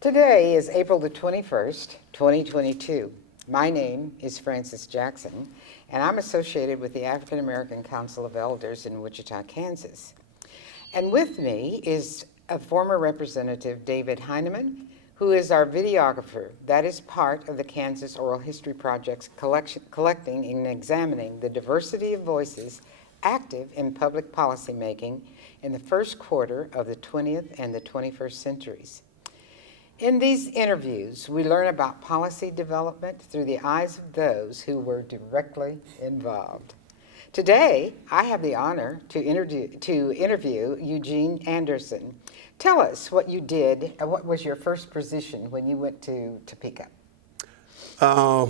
Today is April the 21st, 2022. My name is Frances Jackson, and I'm associated with the African American Council of Elders in Wichita, Kansas. And with me is a former representative, David Heineman, who is our videographer. That is part of the Kansas Oral History Project's collecting and examining the diversity of voices active in public policy making in the first quarter of the 20th and the 21st centuries. In these interviews, we learn about policy development through the eyes of those who were directly involved. Today, I have the honor to interview Eugene Anderson. Tell us what you did, what was your first position when you went to Topeka? I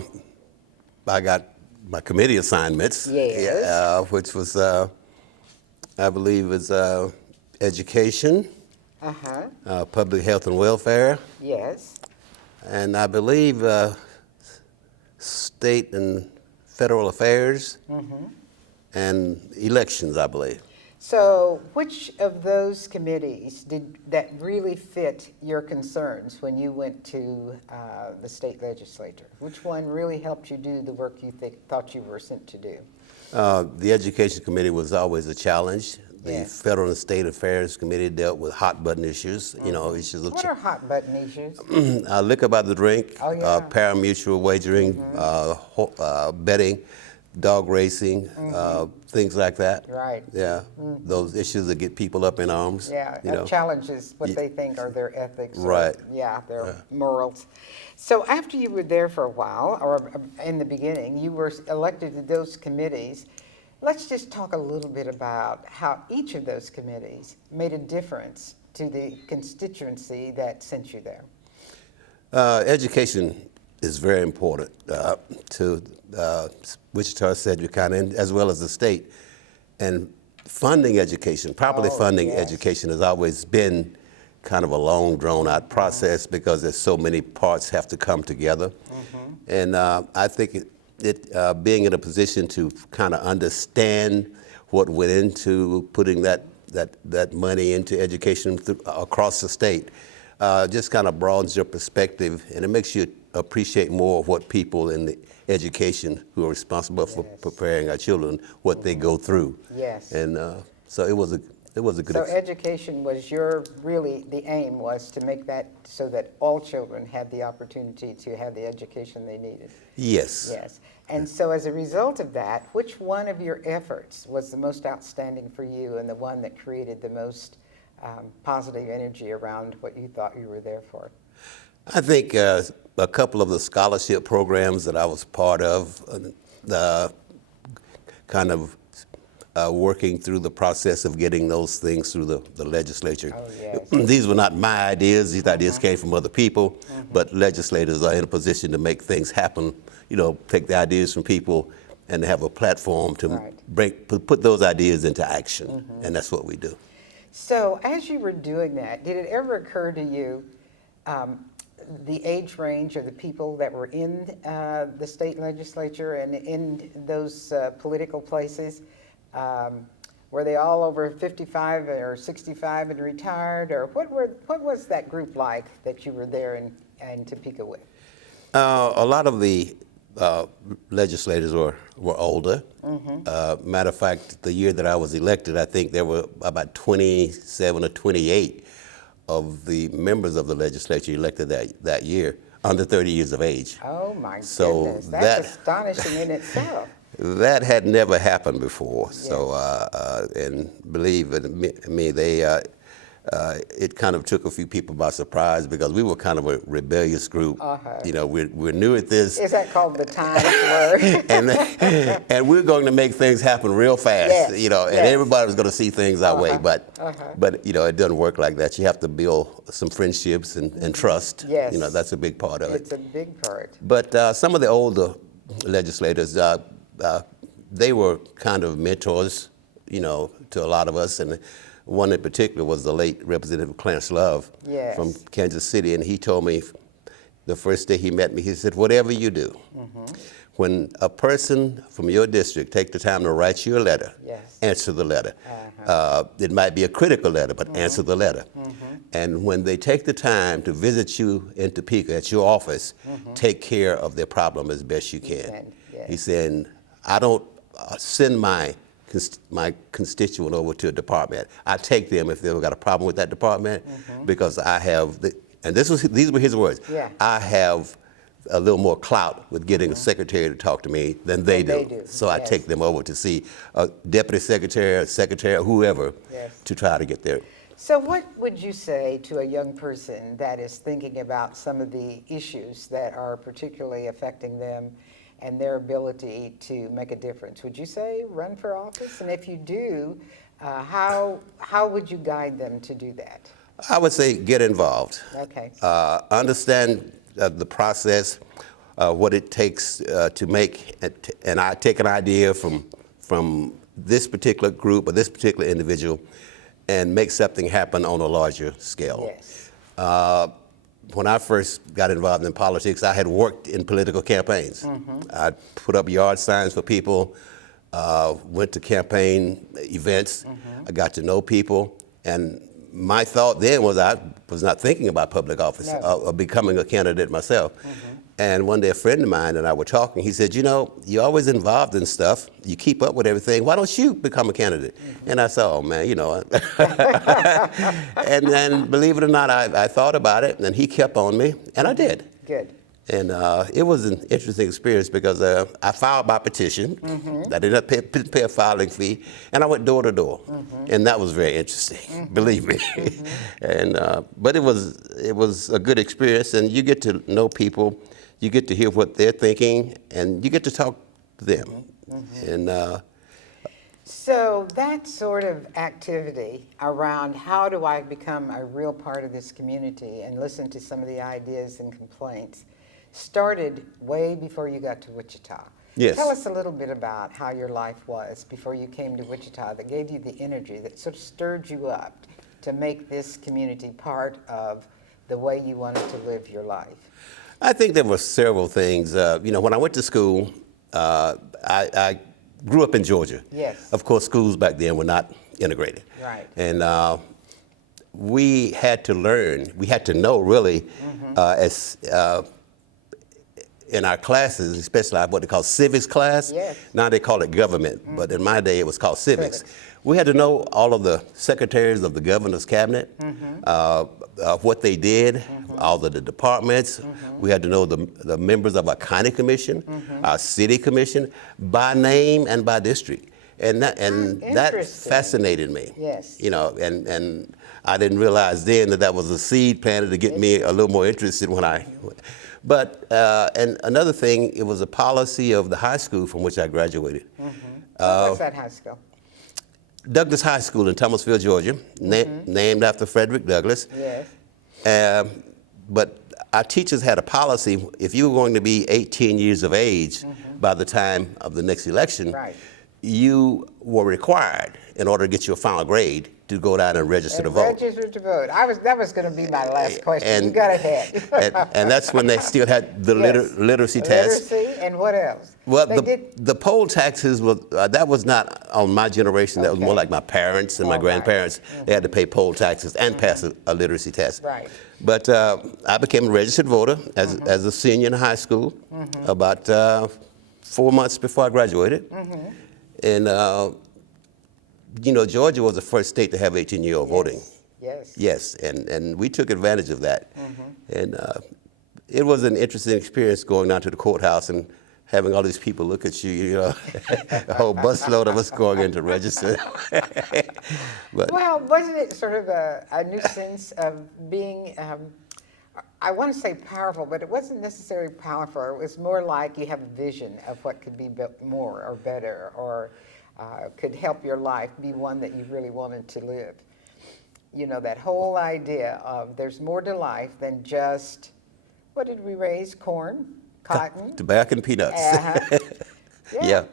got my committee assignments, Yes. which was, I believe, was education, public health and welfare, Yes. and I believe state and federal affairs, and elections, I believe. So which of those committees did that really fit your concerns when you went to the state legislature? Which one really helped you do the work you thought you were sent to do? The Education Committee was always a challenge. The Yes. Federal and State Affairs Committee dealt with hot button issues, issues of What are hot button issues? liquor by the drink, Oh, yeah. pari-mutuel wagering, betting, dog racing, things like that. Right. Yeah, those issues that get people up in arms. Yeah, that challenges what they think are their ethics. Right. Or, their morals. So after you were there for a while, or in the beginning, you were elected to those committees. Let's just talk a little bit about how each of those committees made a difference to the constituency that sent you there. Education is very important to Wichita, Sedgwick County, as well as the state. And funding education, properly funding education has always been kind of a long, drawn-out process because there's so many parts have to come together. And I think being in a position to kind of understand what went into putting that money into education across the state just kind of broadens your perspective, and it makes you appreciate more of what people in the education who are responsible for preparing our children, what they go through. Yes. And so it was a good. So education was the aim was to make that so that all children had the opportunity to have the education they needed. Yes. Yes. And so as a result of that, which one of your efforts was the most outstanding for you and the one that created the most positive energy around what you thought you were there for? I think a couple of the scholarship programs that I was part of, kind of working through the process of getting those things through the legislature. Oh, yes. These were not my ideas. These ideas came from other people, but legislators are in a position to make things happen, take the ideas from people and have a platform to put those ideas into action, and that's what we do. So as you were doing that, did it ever occur to you the age range of the people that were in the state legislature and in those political places? Were they all over 55 or 65 and retired, or what was that group like that you were there in Topeka with? A lot of the legislators were older. Matter of fact, the year that I was elected, I think there were about 27 or 28 of the members of the legislature elected that year under 30 years of age. Oh my So goodness, that's astonishing in itself. That had never happened before. Yes. So, and believe me, it kind of took a few people by surprise because we were kind of a rebellious group. We're new at this. Is that called the Times word? and we're going to make things happen real fast, and everybody was going to see things our way. But it doesn't work like that. You have to build some friendships and trust. Yes. That's a big part of it. It's a big part. But some of the older legislators, they were kind of mentors, to a lot of us. And one in particular was the late Representative Clarence Love from Kansas City. And he told me, the first day he met me, he said, whatever you do, when a person from your district take the time to write you a letter, Yes. answer the letter. It might be a critical letter, but answer the letter. And when they take the time to visit you in Topeka at your office, take care of their problem as best you can. Yes. He's saying, I don't send my constituent over to a department. I take them if they've got a problem with that department because I have, and these were his words, Yeah. I have a little more clout with getting a secretary to talk to me than they do. So I take them over to see a deputy secretary, whoever, to try to get there. So what would you say to a young person that is thinking about some of the issues that are particularly affecting them and their ability to make a difference? Would you say run for office? And if you do, how would you guide them to do that? I would say get involved. Okay. Understand the process, what it takes to make, and I take an idea from this particular group or this particular individual and make something happen on a larger scale. Yes. When I first got involved in politics, I had worked in political campaigns. I put up yard signs for people, went to campaign events. I got to know people, and my thought then was I was not thinking about public office or becoming a candidate myself. And one day a friend of mine and I were talking, he said, you know, you're always involved in stuff, you keep up with everything, why don't you become a candidate? And I said, oh man, you know. And then believe it or not, I thought about it and he kept on me and I did. Good. And it was an interesting experience because I filed my petition. I did not pay a filing fee, and I went door to door, and that was very interesting. Believe me. And but it was a good experience, and you get to know people, you get to hear what they're thinking, and you get to talk to them. And so that sort of activity around how do I become a real part of this community and listen to some of the ideas and complaints started way before you got to Wichita. Yes. Tell us a little bit about how your life was before you came to Wichita that gave you the energy that sort of stirred you up to make this community part of the way you wanted to live your life. I think there were several things. You know, when I went to school, I grew up in Georgia. Yes. Of course, schools back then were not integrated. Right. And we had to learn, we had to know really, in our classes, especially what they call civics class. Yes. Now they call it government, but in my day it was called civics. We had to know all of the secretaries of the governor's cabinet, what they did, all of the departments. We had to know the members of our county commission, our city commission, by name and by district. And that fascinated me. Yes. You know, and I didn't realize then that was a seed planted to get me a little more interested when I. But and another thing, it was a policy of the high school from which I graduated. What was that high school? Douglas High School in Thomasville, Georgia, named after Frederick Douglass. Yes. But our teachers had a policy, if you were going to be 18 years of age by the time of the next election, you were required, in order to get your final grade, to go down and register to vote. Register to vote. That was going to be my last question. You got ahead. and that's when they still had the literacy test. Literacy, and what else? Well, the poll taxes, that was not on my generation. That was more like my parents and my grandparents. They had to pay poll taxes and pass a literacy test. Right. But I became a registered voter as a senior in high school about 4 months before I graduated. And you know, Georgia was the first state to have 18-year-old voting. Yes. Yes, and we took advantage of that. And it was an interesting experience going down to the courthouse and having all these people look at you, you know, a whole busload of us going in to register. But, well, wasn't it sort of a new sense of being, I want to say powerful, but it wasn't necessarily powerful. It was more like you have a vision of what could be more or better or could help your life be one that you really wanted to live. You know, that whole idea of there's more to life than just, what did we raise? Corn, cotton? Tobacco and peanuts. Yeah.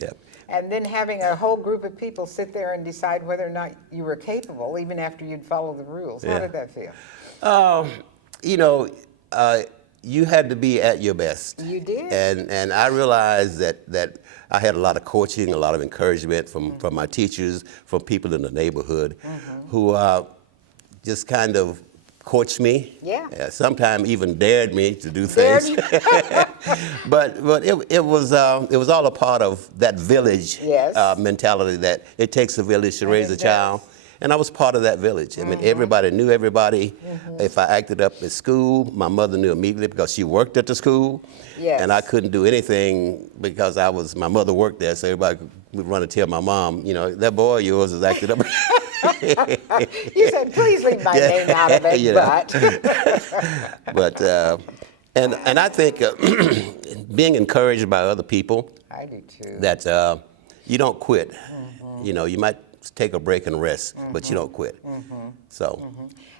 Yeah. And then having a whole group of people sit there and decide whether or not you were capable, even after you'd follow the rules. How did that feel? You know, you had to be at your best. You did. And I realized that I had a lot of coaching, a lot of encouragement from my teachers, from people in the neighborhood who just kind of coached me. Yeah. Sometimes even dared me to do Dared things. you? but it was all a part of that village Yes. mentality that it takes a village to raise a it child. does. And I was part of that village. I mean, everybody knew everybody. If I acted up at school, my mother knew immediately because she worked at the school. Yes. And I couldn't do anything because my mother worked there, so everybody would run and tell my mom, that boy of yours is acting up. You said, please leave my name out of it, But, and I think being encouraged by other people, I do too. that you don't quit. You might take a break and rest, but you don't quit. So.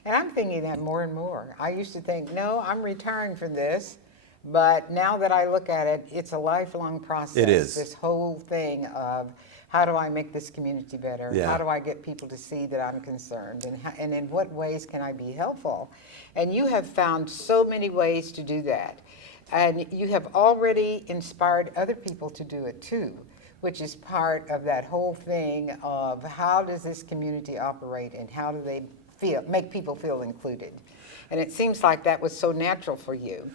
And I'm thinking that more and more. I used to think, no, I'm retiring from this. But now that I look at it, it's a lifelong process. It is. This whole thing of how do I make this community better? Yeah. How do I get people to see that I'm concerned? And in what ways can I be helpful? And you have found so many ways to do that. And you have already inspired other people to do it too, which is part of that whole thing of how does this community operate and how do they make people feel included. And it seems like that was so natural for you.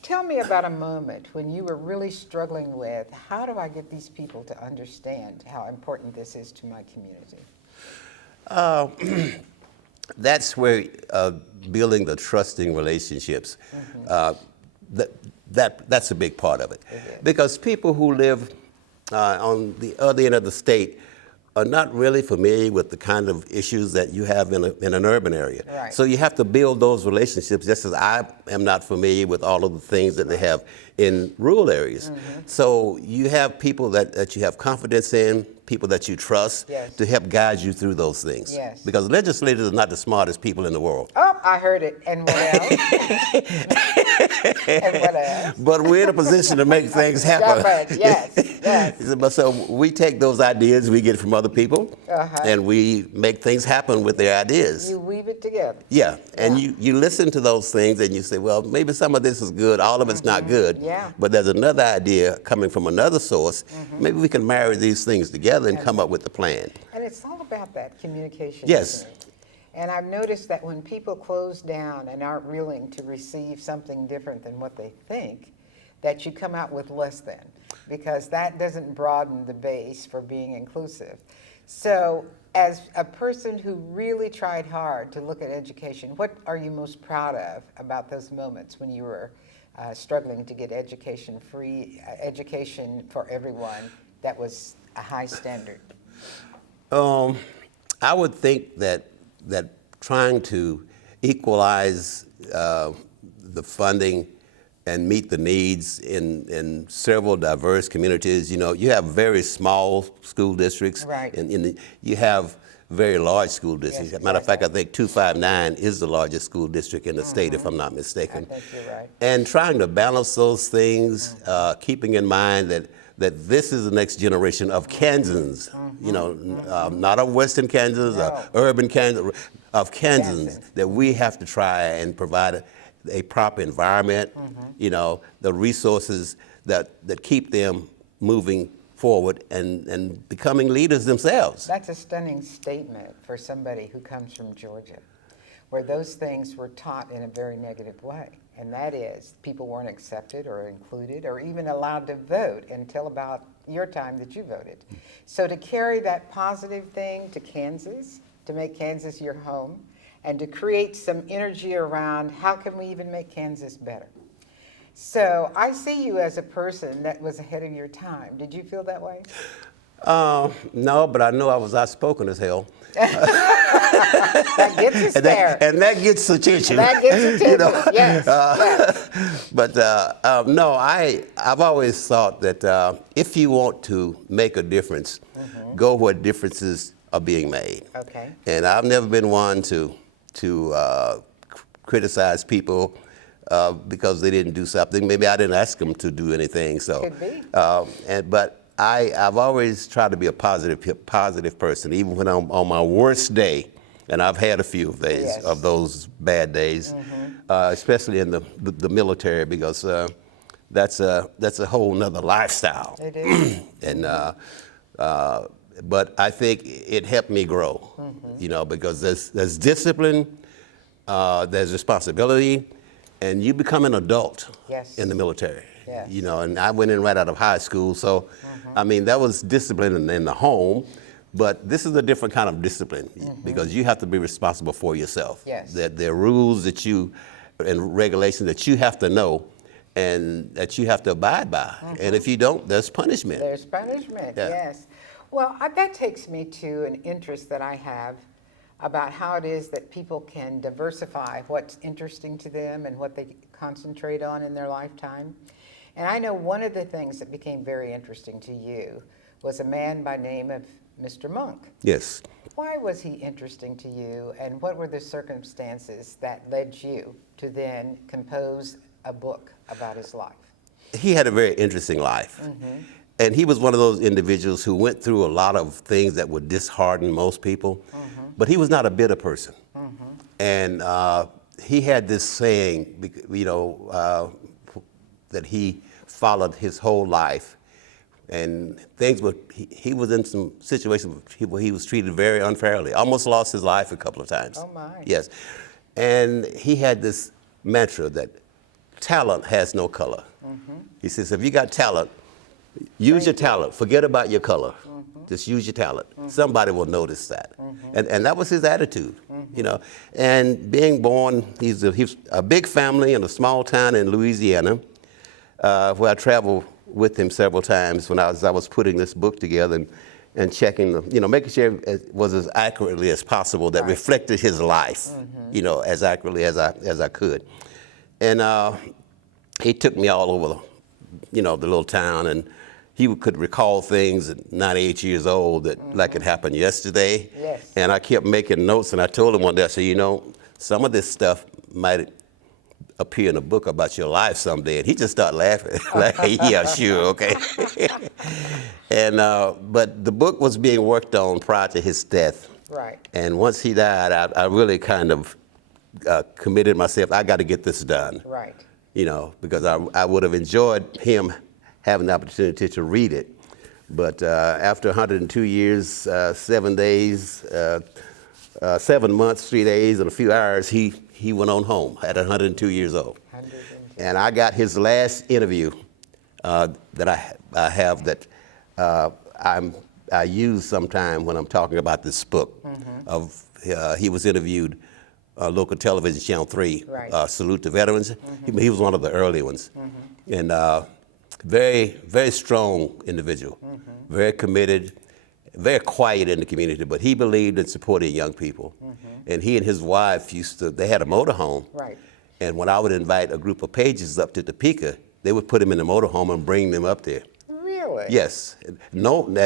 Tell me about a moment when you were really struggling with, how do I get these people to understand how important this is to my community? That's where building the trusting relationships, that's a big part of it. Because people who live on the other end of the state are not really familiar with the kind of issues that you have in an urban area. Right. So you have to build those relationships, just as I am not familiar with all of the things that they have in rural areas. So you have people that you have confidence in, people that you trust to help guide you through those things. Yes. Because legislators are not the smartest people in the world. Oh, I heard it. And what else? And what else? But we're in a position to make things happen. Yes, yes. So we take those ideas we get from other people, and we make things happen with their ideas. You weave it together. Yeah, and you listen to those things and you say, well, maybe some of this is good, all of it's not good, but there's another idea coming from another source. Maybe we can marry these things together and come up with a plan. And it's all about that communication. Yes. Isn't it? And I've noticed that when people close down and aren't willing to receive something different than what they think, that you come out with less than, because that doesn't broaden the base for being inclusive. So as a person who really tried hard to look at education, what are you most proud of about those moments when you were struggling to get education for everyone that was a high standard? I would think that trying to equalize the funding and meet the needs in several diverse communities. You have very small school districts, right? And you have very large school districts. Yes, Matter of fact, I think 259 is the largest school district in the state, if I'm not mistaken. I think you're right. And trying to balance those things, keeping in mind that this is the next generation of Kansans, not of Western Kansas, urban Kansas, of Kansans, that we have to try and provide a proper environment, the resources that keep them moving forward and becoming leaders themselves. That's a stunning statement for somebody who comes from Georgia, where those things were taught in a very negative way. And that is, people weren't accepted or included or even allowed to vote until about your time that you voted. So to carry that positive thing to Kansas, to make Kansas your home, and to create some energy around how can we even make Kansas better. So I see you as a person that was ahead of your time. Did you feel that way? No, but I know I was outspoken as hell. That gets us there. And that gets attention. That gets attention, yes. Yes. But no, I've always thought that if you want to make a difference, go where differences are being made. Okay. And I've never been one to criticize people because they didn't do something. Maybe I didn't ask them to do anything. So, could be. But I've always tried to be a positive person, even when I'm on my worst day, and I've had a few of those bad days. especially in the military, because that's a whole nother lifestyle. It is. And but I think it helped me grow, you know, because there's discipline, there's responsibility, and you become an adult Yes. in the military. Yes. You know, and I went in right out of high school, so I mean that was discipline in the home, but this is a different kind of discipline because you have to be responsible for yourself. Yes. There are rules that you and regulations that you have to know and that you have to abide by, and if you don't, there's punishment. There's punishment, Yeah. yes. Well, that takes me to an interest that I have about how it is that people can diversify what's interesting to them and what they concentrate on in their lifetime. And I know one of the things that became very interesting to you was a man by name of Mr. Monk. Yes. Why was he interesting to you, and what were the circumstances that led you to then compose a book about his life? He had a very interesting life. And he was one of those individuals who went through a lot of things that would dishearten most people, but he was not a bitter person. And he had this saying, you know, that he followed his whole life. And things were, he was in some situations where he was treated very unfairly, almost lost his life a couple of times. Oh my. Yes. And he had this mantra that talent has no color. He says, if you got talent, use your talent. Forget about your color. Just use your talent. Somebody will notice that. And that was his attitude, you know. And being born, he's a big family in a small town in Louisiana, where I traveled with him several times when I was putting this book together and checking, you know, making sure it was as accurately as possible that reflected his life, you know, as accurately as I could. And he took me all over the, you know, the little town, and he could recall things at 98 years old that like it happened yesterday. Yes. And I kept making notes, and I told him one day, I said, you know, some of this stuff might appear in a book about your life someday. And he just started laughing, like, yeah, sure, okay. And but the book was being worked on prior to his death. Right. And once he died, I really kind of committed myself, I got to get this done. Right. You know, because I would have enjoyed him having the opportunity to read it. But after 102 years, 7 days, 7 months, 3 days, and a few hours, he went on home at 102 years old. 102. And I got his last interview that I have that I use sometime when I'm talking about this book. He was interviewed local television, Channel 3, Right. Salute to Veterans. He was one of the early ones. And very, very strong individual, very committed, very quiet in the community, but he believed in supporting young people. And he and his wife they had a motorhome. Right. And when I would invite a group of pages up to Topeka, they would put him in the motorhome and bring them up there. Really? Yes, at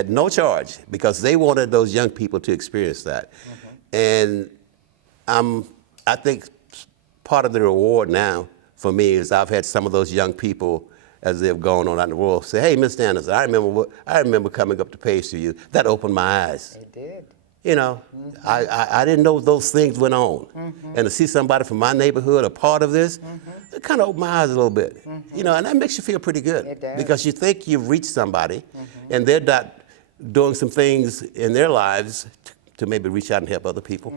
no charge, because they wanted those young people to experience that. And I think part of the reward now for me is I've had some of those young people, as they've gone on out in the world, say, hey, Mr. Anderson, I remember coming up to page to you. That opened my eyes. It did. You know, I didn't know those things went on. And to see somebody from my neighborhood a part of this, it kind of opened my eyes a little bit. You know, and that makes you feel pretty good. It does. Because you think you've reached somebody, and they're not doing some things in their lives to maybe reach out and help other people.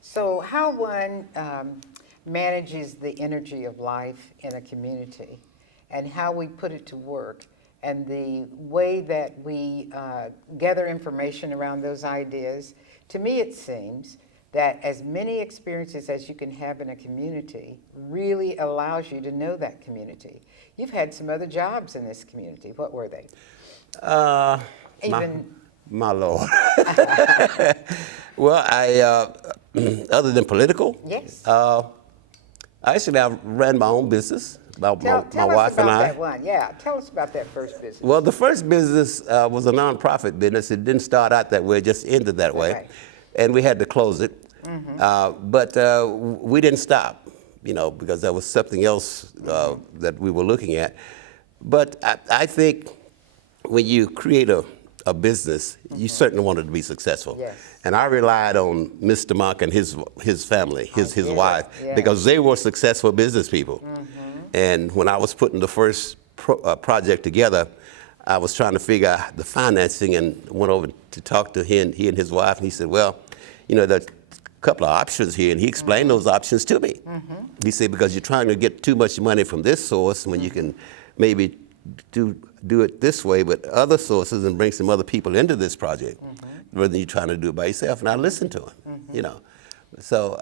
So how one manages the energy of life in a community and how we put it to work and the way that we gather information around those ideas, to me it seems that as many experiences as you can have in a community really allows you to know that community. You've had some other jobs in this community. What were they? My Lord. Well, other than political, Yes. actually I ran my own business. My Tell wife us and about I. that one. Yeah, tell us about that first business. Well, the first business was a nonprofit business. It didn't start out that way; it just ended that way, Right. and we had to close it. But we didn't stop, you know, because there was something else that we were looking at. But I think when you create a a business, you certainly wanted to be successful. Yes. And I relied on Mr. Monk and his family, his wife, Yes. because they were successful business people. And when I was putting the first project together, I was trying to figure out the financing and went over to talk to he and his wife, and he said, well, you know, there's a couple of options here, and he explained those options to me. He said, because you're trying to get too much money from this source when you can maybe do it this way with other sources and bring some other people into this project, rather than you trying to do it by yourself. And I listened to him, you know. So,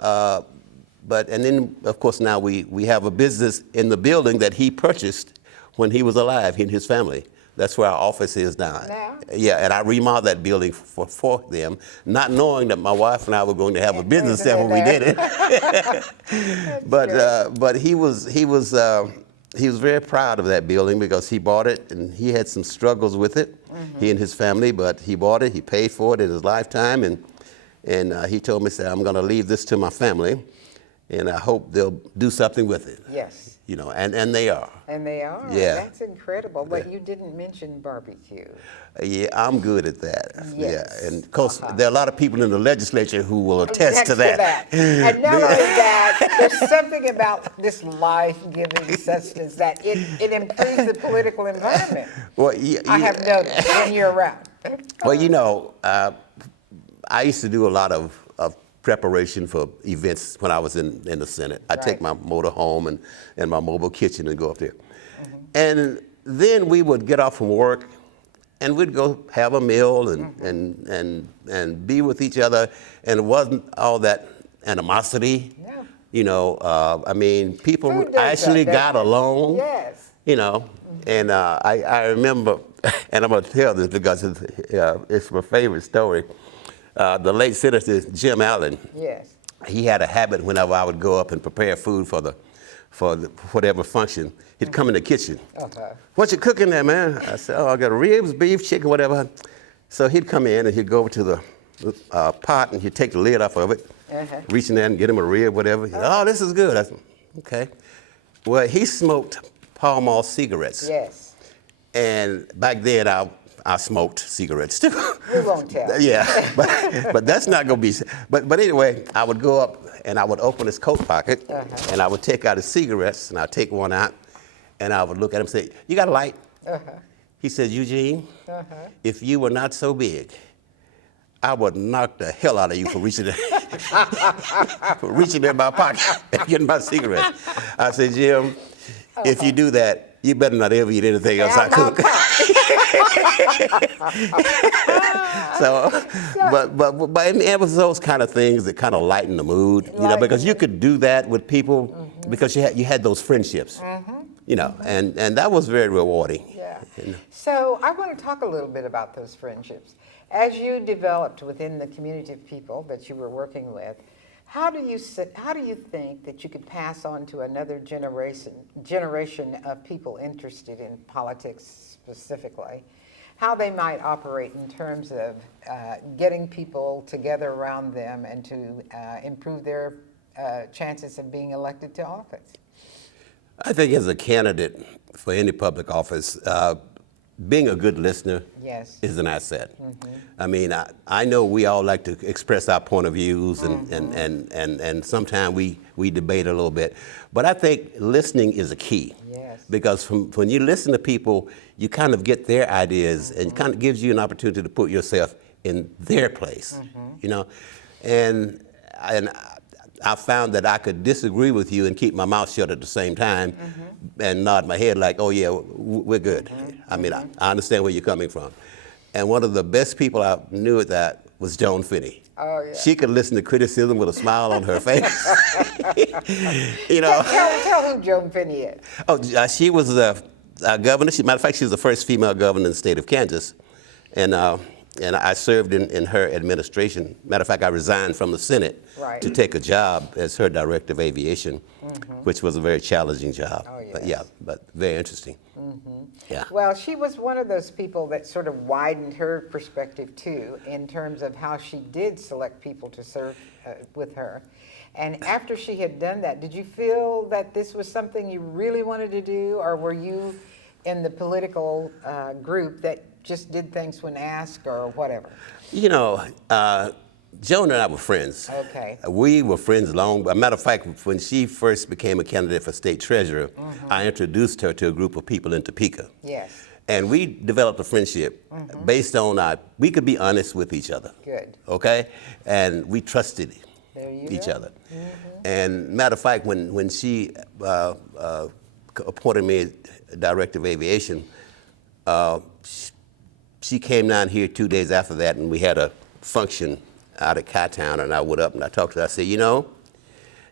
and then of course now we have a business in the building that he purchased when he was alive, he and his family. That's where our office is now. Yeah, and I remodeled that building for them, not knowing that my wife and I were going to have a business there when we did it. But he was very proud of that building because he bought it, and he had some struggles with it, he and his family, but he bought it, he paid for it in his lifetime, and he told me, said, I'm gonna leave this to my family, and I hope they'll do something with it. Yes. You know, and they are. And they are. Yeah. That's incredible. But you didn't mention barbecue. Yeah, I'm good at that. Yes. Yeah, and of course, there are a lot of people in the legislature who will attest to that. And not only that, there's something about this life-giving substance that it improves the political environment. Well, I have noticed when you're around. Well, you know, I used to do a lot of preparation for events when I was in the Senate. I take my motor home and my mobile kitchen and go up there. And then we would get off from work and we'd go have a meal and be with each other, and it wasn't all that animosity. No. You know, I mean, people Food does actually that, got along. Yes. You know, and I remember, and I'm going to tell this because it's my favorite story. The late Senator Jim Allen. Yes. He had a habit whenever I would go up and prepare food for whatever function, he'd come in the kitchen. What you cooking there, man? I said, oh, I got ribs, beef, chicken, whatever. So he'd come in and he'd go over to the pot and he'd take the lid off of it, reach in there and get him a rib, whatever. He said, oh, this is good. I said, okay. Well, he smoked Pall Mall cigarettes. Yes. And back then, I smoked cigarettes too. We won't tell. Yeah, but that's not gonna be. But anyway, I would go up and I would open his coat pocket and I would take out his cigarettes and I'd take one out and I would look at him and say, "You got a light?" He said, "Eugene, if you were not so big, I would knock the hell out of you for reaching in my pocket and getting my cigarette." I said, "Jim, if you do that, you better not ever eat anything else I cook." But it was those kind of things that kind of lighten the mood, you know, because you could do that with people because you had those friendships, you know, and that was very rewarding. Yeah. So I want to talk a little bit about those friendships. As you developed within the community of people that you were working with, how do you think that you could pass on to another generation of people interested in politics specifically, how they might operate in terms of getting people together around them and to improve their chances of being elected to office? I think as a candidate for any public office, being a good listener is an asset. I mean, I know we all like to express our point of views and sometimes we debate a little bit, but I think listening is a key. Because when you listen to people, you kind of get their ideas and it kind of gives you an opportunity to put yourself in their place, you know? And I found that I could disagree with you and keep my mouth shut at the same time and nod my head like, oh yeah, we're good. I mean, I understand where you're coming from. And one of the best people I knew at that was Joan Finney. Oh, yeah. She could listen to criticism with a smile on her face. You know. Tell who Joan Finney is. Oh, she was the governor. Matter of fact, she was the first female governor in the state of Kansas. And I served in her administration. Matter of fact, I resigned from the Senate to take a job as her Director of Aviation, which was a very challenging job. Oh, yes. But very interesting. Yeah. Well, she was one of those people that sort of widened her perspective too, in terms of how she did select people to serve with her. And after she had done that, did you feel that this was something you really wanted to do, or were you in the political group that just did things when asked or whatever? You know, Joan and I were friends. Okay. We were friends long. As a matter of fact, when she first became a candidate for state treasurer, I introduced her to a group of people in Topeka. Yes. And we developed a friendship based on we could be honest with each other. Good. Okay? And we trusted There you each go. other. And matter of fact, when she appointed me Director of Aviation, she came down here 2 days after that, and we had a function out of Chi-Town, and I went up and I talked to her. I said, you know,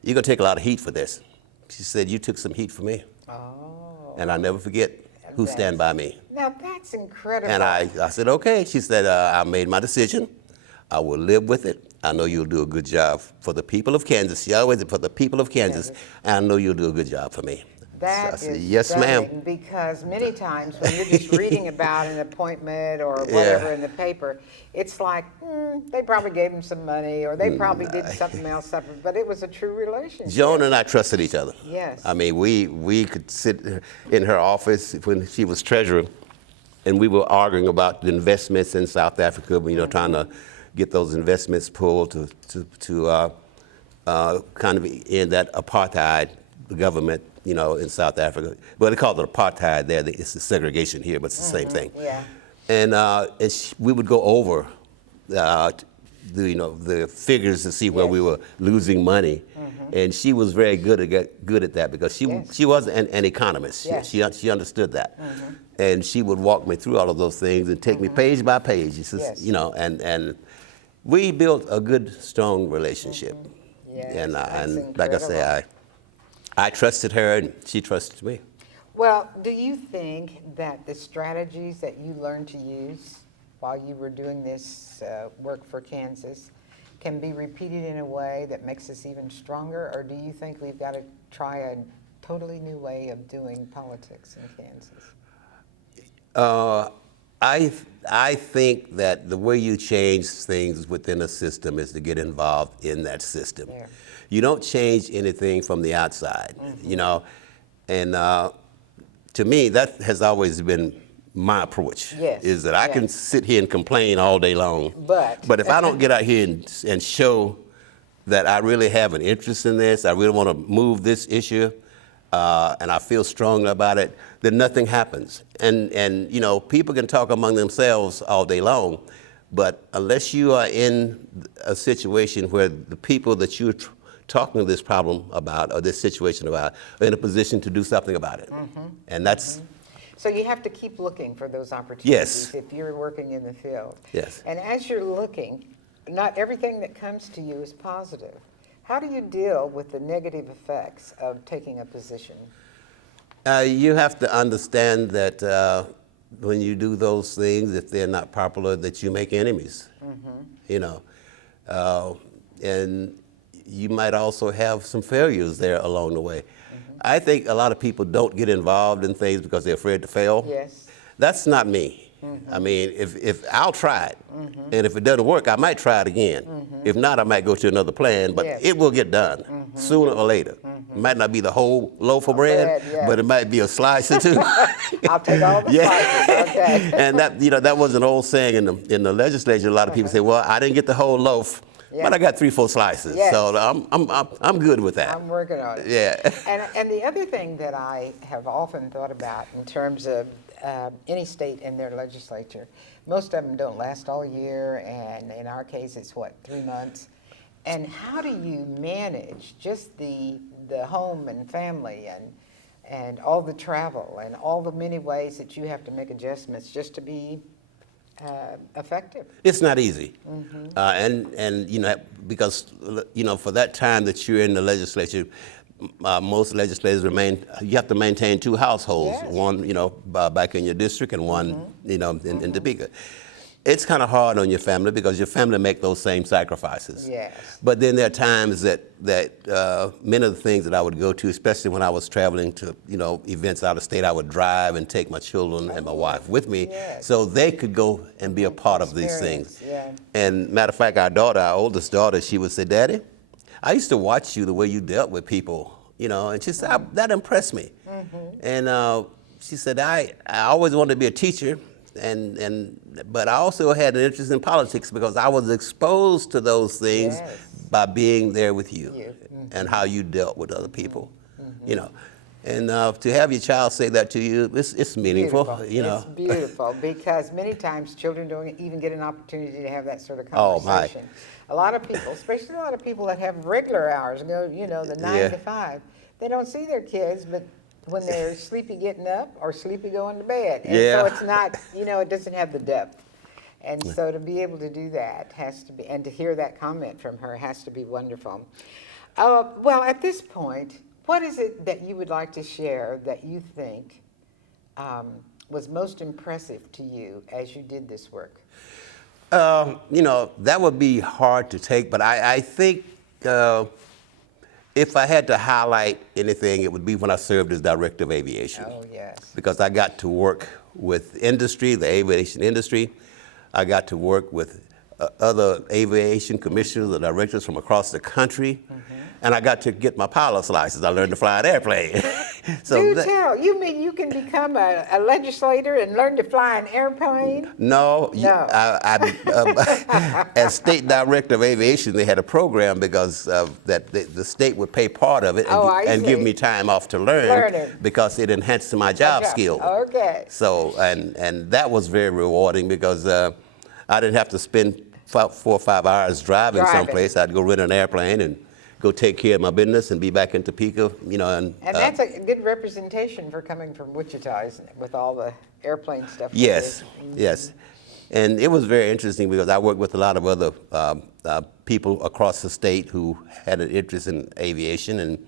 you're gonna take a lot of heat for this. She said, you took some heat for me. Oh. And I'll never forget who stand by me. Now that's incredible. And I said, okay. She said, I made my decision. I will live with it. I know you'll do a good job for the people of Kansas. She always said, for the people of Kansas, and I know you'll do a good job for me. That so I said, is yes, ma'am. stunning, because many times when you're just reading about an appointment or whatever in the paper, it's like, they probably gave him some money or they probably did something else separate, but it was a true relationship. Joan and I trusted each other. Yes. I mean, we could sit in her office when she was treasurer, and we were arguing about the investments in South Africa, you know, trying to get those investments pulled to kind of end that apartheid government, you know, in South Africa. Well, they call it apartheid there. It's the segregation here, but it's the same thing. Yeah. And we would go over the figures to see where we were losing money. And she was very good at that because she was an economist. Yes. She understood that. And she would walk me through all of those things and take me page by page. She says, you know, and we built a good, strong relationship. Yes, And that's like I say, I trusted her and she trusted me. Well, do you think that the strategies that you learned to use while you were doing this work for Kansas can be repeated in a way that makes us even stronger, or do you think we've got to try a totally new way of doing politics in Kansas? I think that the way you change things within a system is to get involved in that system. Yeah. You don't change anything from the outside, you know, and to me that has always been my approach. Yes. Is that I can sit here and complain all day long, but if I don't get out here and show that I really have an interest in this, I really want to move this issue, and I feel strongly about it, then nothing happens. And you know, people can talk among themselves all day long, but unless you are in a situation where the people that you're talking to this problem about or this situation about are in a position to do something about it. And that's... So you have to keep looking for those opportunities Yes. if you're working in the field. Yes. And as you're looking, not everything that comes to you is positive. How do you deal with the negative effects of taking a position? You have to understand that when you do those things, if they're not popular, that you make enemies, you know. And you might also have some failures there along the way. I think a lot of people don't get involved in things because they're afraid to fail. Yes. That's not me. I mean, if I'll try it, and if it doesn't work, I might try it again. If not, I might go to another plan, but it will get done sooner or later. It might not be the whole loaf of bread, but it might be a slice or two. I'll take all the slices, okay. And that, you know, that was an old saying in the legislature. A lot of people say, well, I didn't get the whole loaf, but I got 3-4 slices. Yes. So I'm good with that. I'm working on it. Yeah. And the other thing that I have often thought about in terms of any state and their legislature, most of them don't last all year, and in our case, it's what, 3 months? And how do you manage just the home and family and all the travel and all the many ways that you have to make adjustments just to be effective? It's not easy, and you know, because you know, for that time that you're in the legislature, most legislators you have to maintain 2 households, one, you know, back in your district and one, you know, in Topeka. It's kind of hard on your family because your family make those same sacrifices. Yes. But then there are times that many of the things that I would go to, especially when I was traveling to, you know, events out of state, I would drive and take my children and my wife with me so they could go and be a part of these things. Yeah. And matter of fact, our oldest daughter, she would say, Daddy, I used to watch you the way you dealt with people, you know, and she said, that impressed me. And she said, I always wanted to be a teacher. but I also had an interest in politics because I was exposed to those things Yes. by being there with you, Mm-hmm. and how you dealt with other people, you know. And to have your child say that to you, it's meaningful, Beautiful. you know. It's beautiful because many times children don't even get an opportunity to have that sort of Oh, my. conversation. A lot of people, especially a lot of people that have regular hours, go, the 9 to 5, they don't see their kids, but when they're sleepy getting up or sleepy going to bed. And Yeah. so it's not, it doesn't have the depth. And so to be able to do that has to be, and to hear that comment from her has to be wonderful. Well, at this point, what is it that you would like to share that you think was most impressive to you as you did this work? That would be hard to take, but I think if I had to highlight anything, it would be when I served as Director of Aviation. Oh, yes. Because I got to work with industry, the aviation industry. I got to work with other aviation commissioners or directors from across the country. And I got to get my pilot's license. I learned to fly an airplane. Do tell. You mean you can become a legislator and learn to fly an airplane? No. No. As State Director of Aviation, they had a program because that the state would pay part of it and give me time off to learn because it enhanced my job skill. Okay. So, and that was very rewarding because I didn't have to spend 4 or 5 hours driving someplace. I'd go rent an airplane and go take care of my business and be back in Topeka, And that's a good representation for coming from Wichita, isn't it, with all the airplane stuff? Yes, yes. And it was very interesting because I worked with a lot of other people across the state who had an interest in aviation.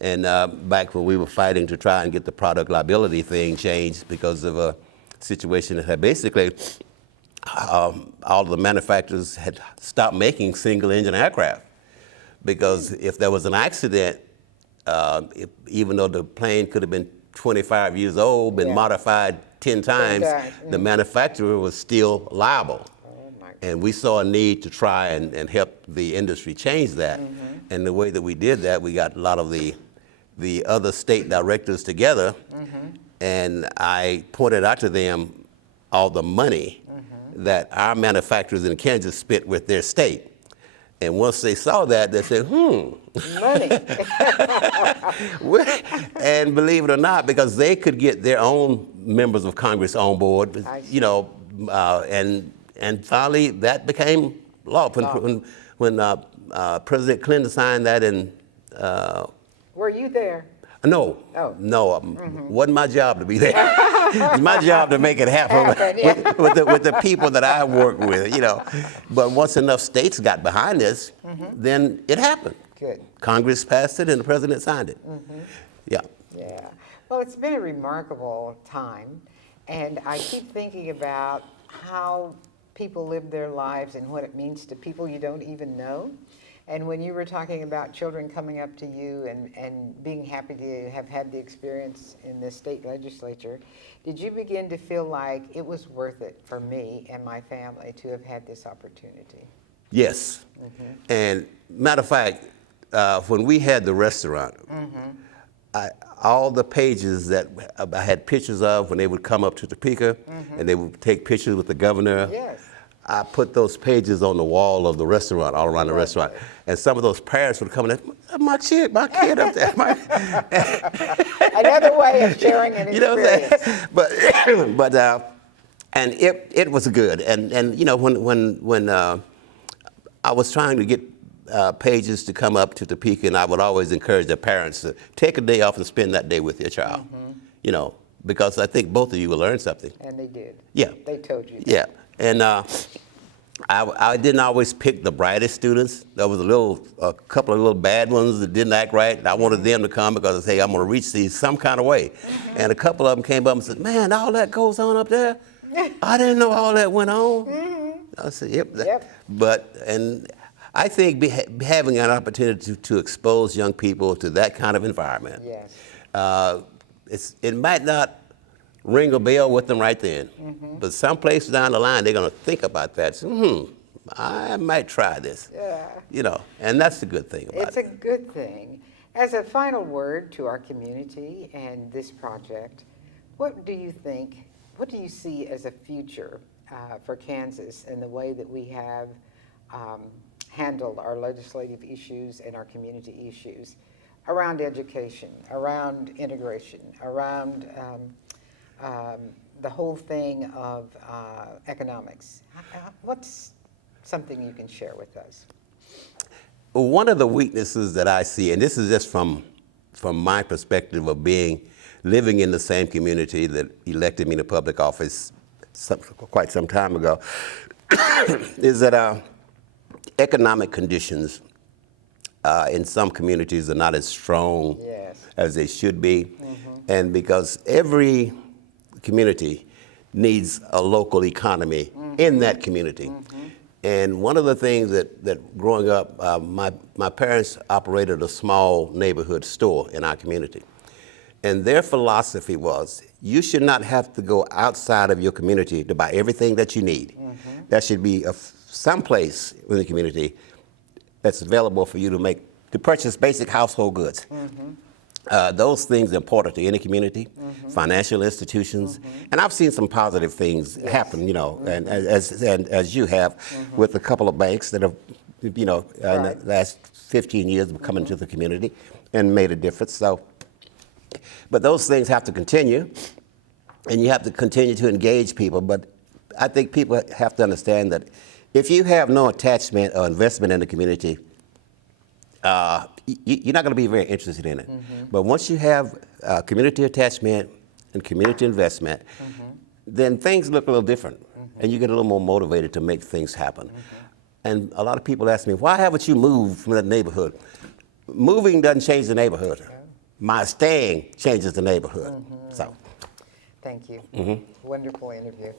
And back when we were fighting to try and get the product liability thing changed because of a situation that had basically all the manufacturers had stopped making single-engine aircraft. Because if there was an accident, even though the plane could have been 25 years old, been modified 10 times, the manufacturer was still liable. Oh, my God. And we saw a need to try and help the industry change that. And the way that we did that, we got a lot of the other state directors together, and I pointed out to them all the money that our manufacturers in Kansas spent with their state. And once they saw that, they said, Money. And believe it or not, because they could get their own members of Congress on board, and finally that became law. When President Clinton signed that in... Were you there? No, wasn't my job to be there. It's my job to make it happen with the people that I work with, But once enough states got behind this, then it happened. Good. Congress passed it and the president signed it. Yeah. Yeah. Well, it's been a remarkable time, and I keep thinking about how people live their lives and what it means to people you don't even know. And when you were talking about children coming up to you and being happy to have had the experience in the state legislature, did you begin to feel like it was worth it for me and my family to have had this opportunity? Yes. And matter of fact, when we had the restaurant, all the pages that I had pictures of when they would come up to Topeka and they would take pictures with the governor. Yes. I put those pages on the wall of the restaurant, all around the restaurant. And some of those parents would come in, my kid up there. Another way of sharing an experience. You know what I'm saying? And it was good. And when I was trying to get pages to come up to Topeka, and I would always encourage the parents to take a day off and spend that day with your child, because I think both of you will learn something. And they did. Yeah. They told you that. Yeah. And I didn't always pick the brightest students. There was a couple of little bad ones that didn't act right. I wanted them to come because I say I'm going to reach these some kind of way. And a couple of them came up and said, "Man, all that goes on up there? I didn't know all that went on." I said, "Yep." And I think having an opportunity to expose young people to that kind of environment, it might not ring a bell with them right then. But someplace down the line, they're going to think about that. So, I might try this. Yeah. And that's the good thing about it. It's a good thing. As a final word to our community and this project, what do you think what do you see as a future for Kansas and the way that we have handled our legislative issues and our community issues around education, around integration, around the whole thing of economics? What's something you can share with us? One of the weaknesses that I see, and this is just from my perspective of living in the same community that elected me to public office quite some time ago, is that economic conditions in some communities are not as strong as they should be. And because every community needs a local economy in that community. And one of the things that growing up, my parents operated a small neighborhood store in our community. And their philosophy was, you should not have to go outside of your community to buy everything that you need. There should be some place in the community that's available for you to purchase basic household goods. Those things are important to any community, financial institutions, and I've seen some positive things happen, you know, and as you have with a couple of banks that have, you know, in the last 15 years have come into the community and made a difference. So, but those things have to continue, and you have to continue to engage people. But I think people have to understand that if you have no attachment or investment in the community, you're not going to be very interested in it. But once you have community attachment and community investment, then things look a little different, and you get a little more motivated to make things happen. And a lot of people ask me, why haven't you moved from that neighborhood? Moving doesn't change the neighborhood. My staying changes the neighborhood. So, thank you. Wonderful interview.